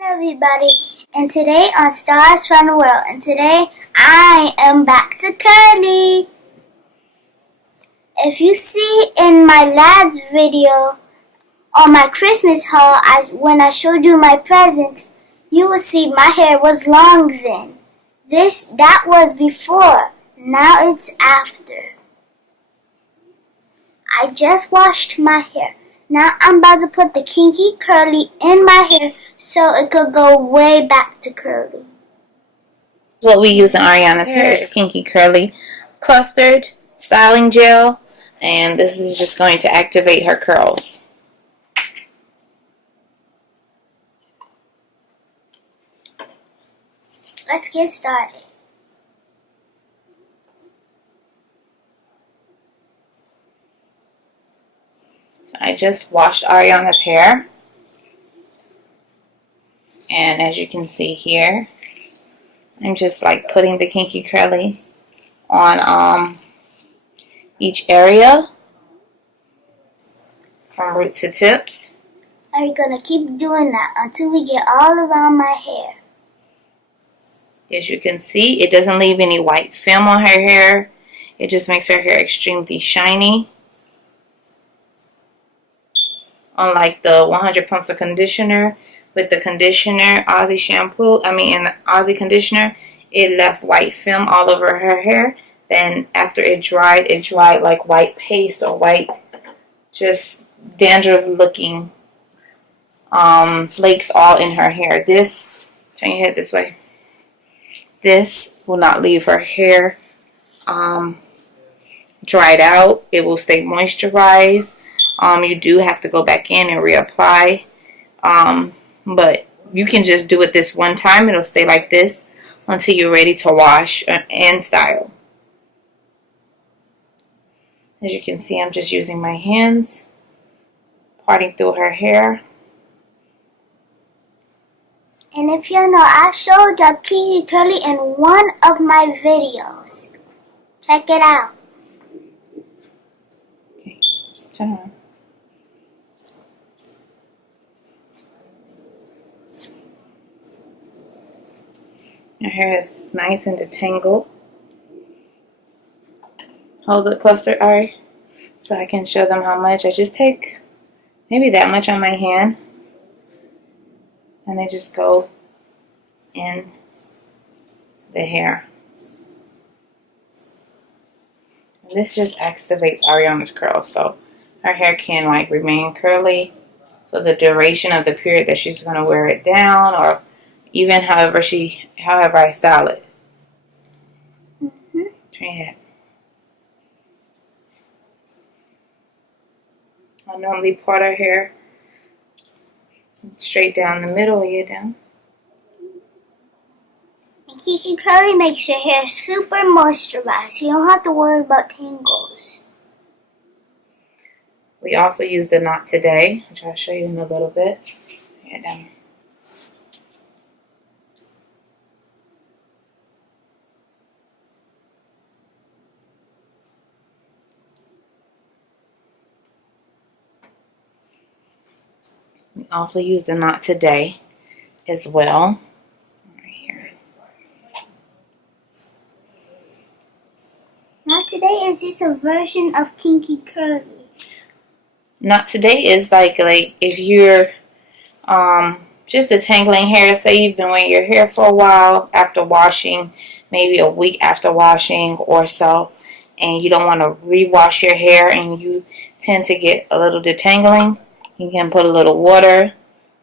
Hello everybody, and today on Stars from the World, and today I am back to curly. If you see in my last video on my Christmas haul, when I showed you my presents, you will see my hair was long then. That was before, now it's after. I just washed my hair. Now I'm about to put the Kinky curly in my hair so it could go way back to curly. What we use in Ariana's hair is Kinky Curly Clustered Styling Gel, and this is just going to activate her curls. Let's get started. So I just washed Ariana's hair, and as you can see here, I'm just like putting the Kinky Curly on each area from root to tips. I'm gonna keep doing that until we get all around my hair. As you can see, it doesn't leave any white film on her hair. It just makes her hair extremely shiny. Unlike the 100 pumps of conditioner, with the conditioner, Aussie conditioner, it left white film all over her hair. Then after it dried like white paste or white, just dandruff looking flakes all in her hair. Turn your head this way. This will not leave her hair dried out. It will stay moisturized. You do have to go back in and reapply. But you can just do it this one time. It'll stay like this until you're ready to wash and style. As you can see, I'm just using my hands, parting through her hair. And if you know, I showed y'all Kinky Curly in one of my videos. Check it out. Okay, turn on. Her hair is nice and detangled. Hold the cluster, alright, so I can show them how much. I just take maybe that much on my hand, and I just go in the hair. And this just activates Ariana's curls, so her hair can like remain curly for the duration of the period that she's going to wear it down, or even however I style it. Turn your head. I normally part her hair straight down the middle, down. And Kinky Curly makes your hair super moisturized. You don't have to worry about tangles. We also use the Not Today, which I'll show you in a little bit. Here down. We also use the Not Today as well. Right here. Not Today is just a version of Kinky Curly. Not Today is like if you're just detangling hair. Say you've been wearing your hair for a while after washing, maybe a week after washing or so, and you don't want to rewash your hair and you tend to get a little detangling. You can put a little water,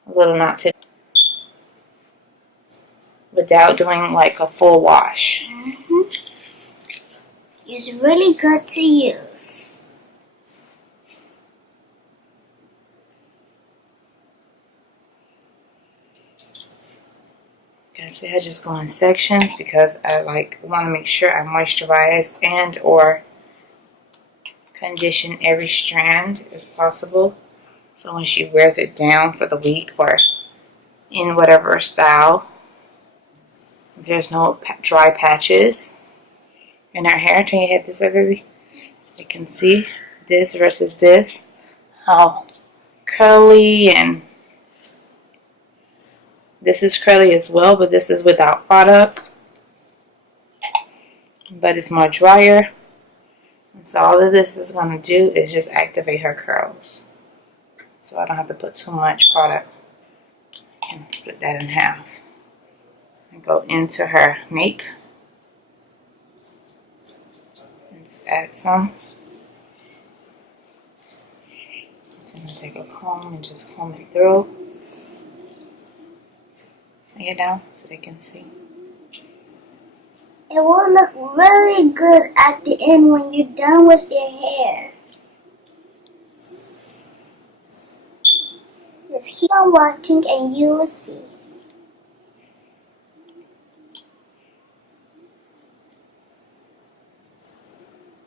a little Not Today, without doing like a full wash. It's really good to use. See, I just go in sections because I want to make sure I moisturize and or condition every strand as possible. So when she wears it down for the week or in whatever style, there's no dry patches in her hair. Turn your head this way, baby. So you can see this versus this, how curly and This is curly as well, but this is without product. But it's more drier. And so all of this is going to do is just activate her curls. So I don't have to put too much product. I can split that in half. And go into her nape. And just add some. And then take a comb and just comb it through. Lay it down so they can see. It will look really good at the end when you're done with your hair. Just keep on watching and you will see.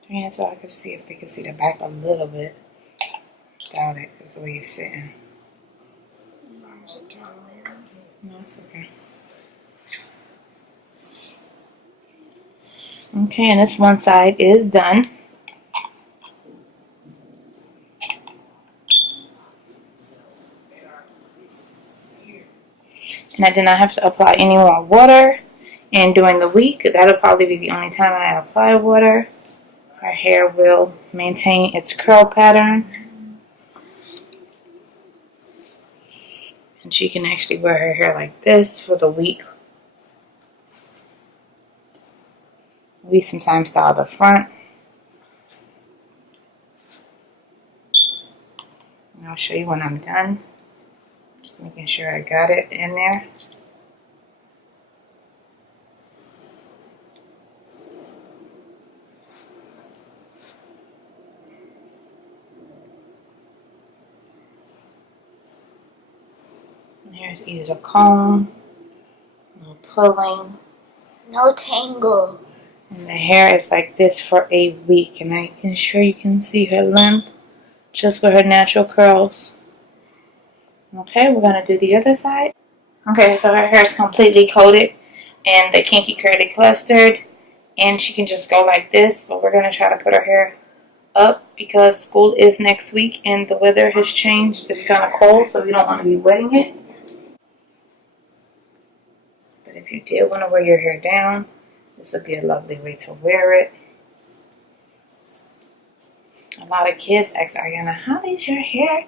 Yeah, so I can see if they can see the back a little bit. Doubt it, because the way you're sitting. No, it's okay. Okay, and this one side is done. And I did not have to apply any more water. And during the week, that'll probably be the only time I apply water. Her hair will maintain its curl pattern. And she can actually wear her hair like this for the week. We sometimes style the front. And I'll show you when I'm done. Just making sure I got it in there. And here's easy to comb. No pulling. No tangle. And the hair is like this for a week. And I can sure you can see her length just with her natural curls. Okay, we're going to do the other side. Okay, so her hair is completely coated in the Kinky Curly Clustered. And she can just go like this. But we're going to try to put her hair up because school is next week and the weather has changed. It's kind of cold, so we don't want to be wetting it. But if you did want to wear your hair down, this would be a lovely way to wear it. A lot of kids ask Ariana, how does your hair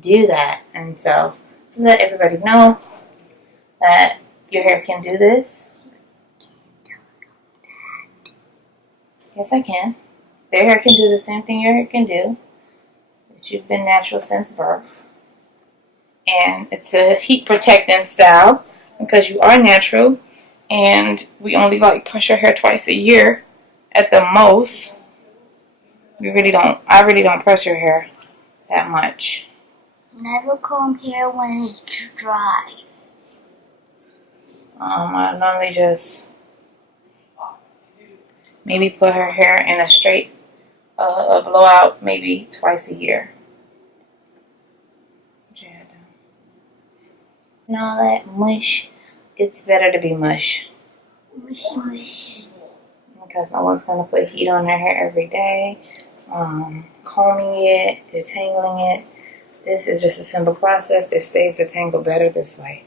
do that? And so, to let everybody know that your hair can do this. Yes, I can. Their hair can do the same thing your hair can do. But you've been natural since birth. And it's a heat protecting style because you are natural. And we only like brush your hair twice a year at the most. I really don't press your hair that much. Never comb hair when it's dry. I normally just maybe put her hair in a straight blowout maybe twice a year. And all that mush, it's better to be mush. Mushy mush. Because no one's going to put heat on their hair every day. Combing it, detangling it. This is just a simple process. It stays the tangle better this way.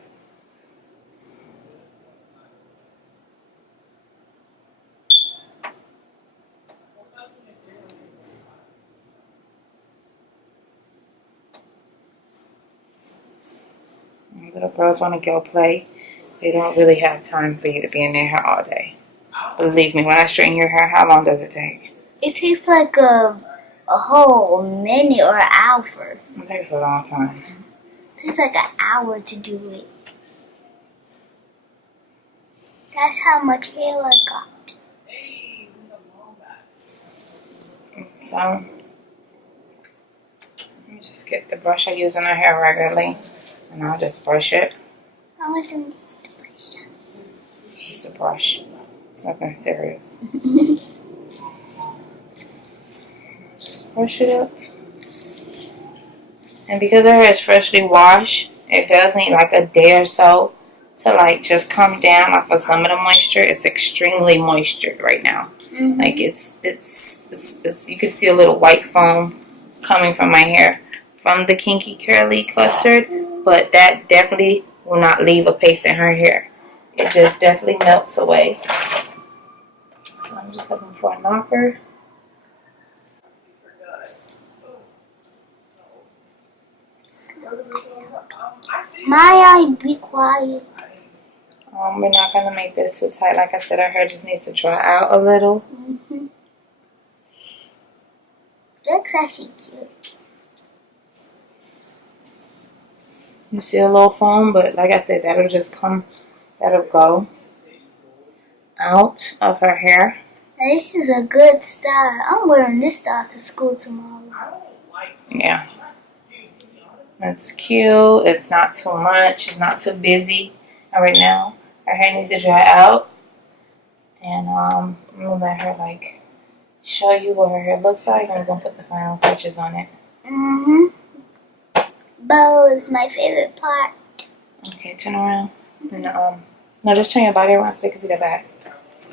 Little girls want to go play. They don't really have time for you to be in their hair all day. Believe me, when I straighten your hair, how long does it take? It takes like a whole minute or an hour. It takes a long time. It takes like an hour to do it. That's how much hair I got. So, let me just get the brush I use on her hair regularly. And I'll just brush it. I want them just to brush it. It's just a brush. It's nothing serious. Just brush it up. And because her hair is freshly washed, it does need like a day or so to like just come down off of some of the moisture. It's extremely moistured right now. Mm-hmm. Like it's you can see a little white foam coming from my hair from the Kinky Curly Clustered, but that definitely will not leave a paste in her hair. It just definitely melts away. So I'm just looking for a knocker. Maya, be quiet. We're not going to make this too tight. Like I said, her hair just needs to dry out a little. Looks actually cute. You see a little foam, but like I said, that'll go out of her hair. Now, this is a good style. I'm wearing this style to school tomorrow. Yeah. It's cute. It's not too much. It's not too busy right now. Her hair needs to dry out. And I'm going to let her show you what her hair looks like. I'm going to put the final touches on it. Bow is my favorite part. Okay, turn around. And, no, just turn your body around so you can see the back.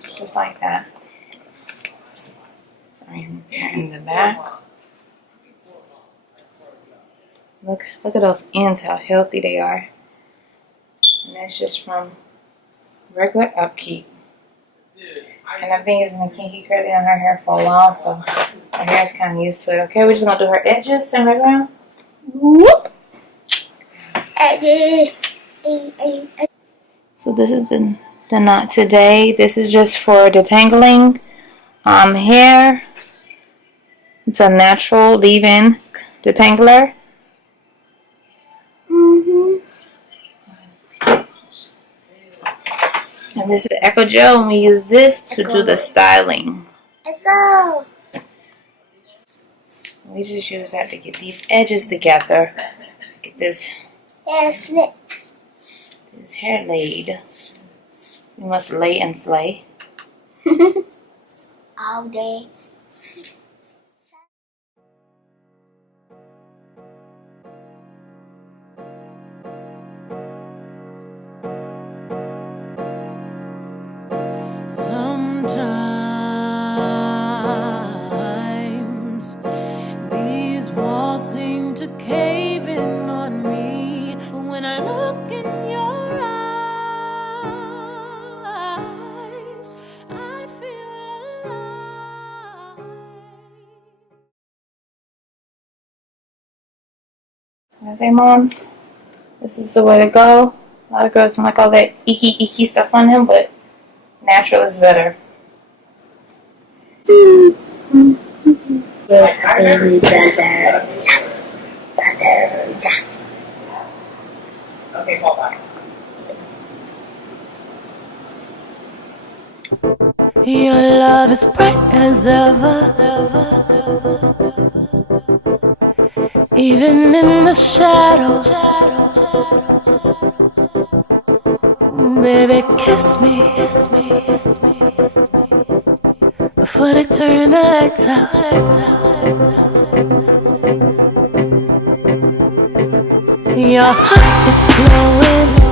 Just like that. Sorry, in the back. Look at those ends, how healthy they are. And that's just from regular upkeep. And I've been using the Kinky curly on her hair for a while, so her hair is kind of used to it. Okay, we're just going to do her edges. Turn right around. Whoop! So this is the knot today. This is just for detangling hair. It's a natural leave-in detangler. And this is Echo Gel, and we use this to do the styling. Echo! We just use that to get these edges together. To get this hair slip. This hair laid. We must lay and slay. All day. Sometimes these walls seem to cave in on me when I look in your eyes. I feel alive. I say, moms, this is the way to go. A lot of girls don't like all that icky stuff on them, but natural is better. Okay, hold on. Your love is bright as ever, even in the shadows. Baby, kiss me before they turn the lights out. Your heart is glowing.